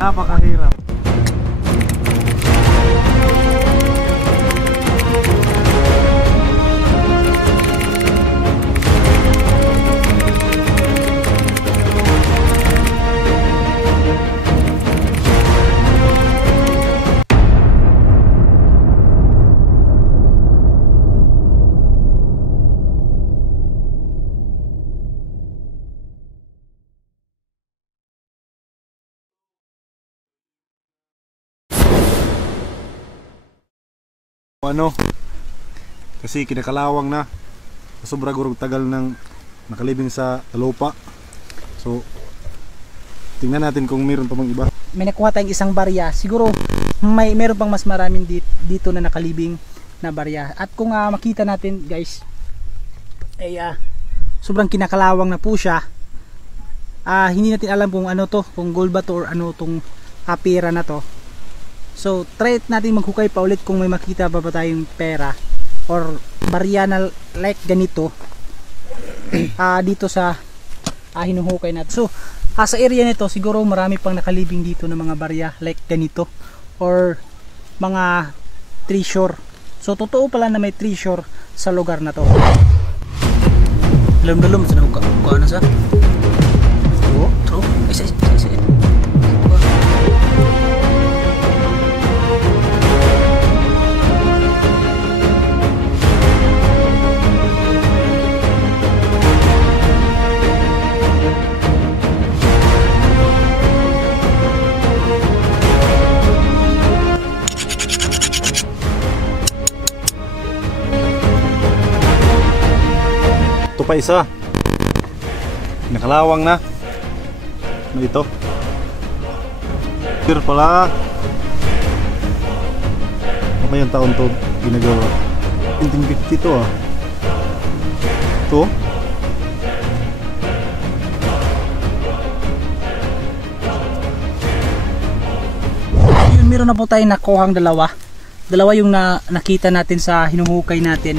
Napakahirap. Ano? Kasi kinakalawang na. Sobra gurog tagal ng nakalibing sa lupa. So tingnan natin kung meron pa bang iba. May nakuha tayong isang barya. Siguro meron pang mas maraming dito na nakalibing na barya. At kung makita natin guys, ay sobrang kinakalawang na po siya. Hindi natin alam kung ano to, kung gold ba to or ano tong pera na to. So try natin maghukay pa ulit kung may makita pa ba tayong pera or barya na like ganito dito sa hinuhukay natin. So sa area nito siguro marami pang nakalibing dito ng mga barya like ganito or mga treasure. So totoo pala na may treasure sa lugar na to. Dalam-dalam sa nahuka na sa isa. Ito pa isa. Nakalawang na. Ano ito? Pure pala. Ano yung taon to ginagawa? 1950 to Ito? Yun, meron na po tayong nakuhang dalawa yung nakita natin sa hinuhukay natin.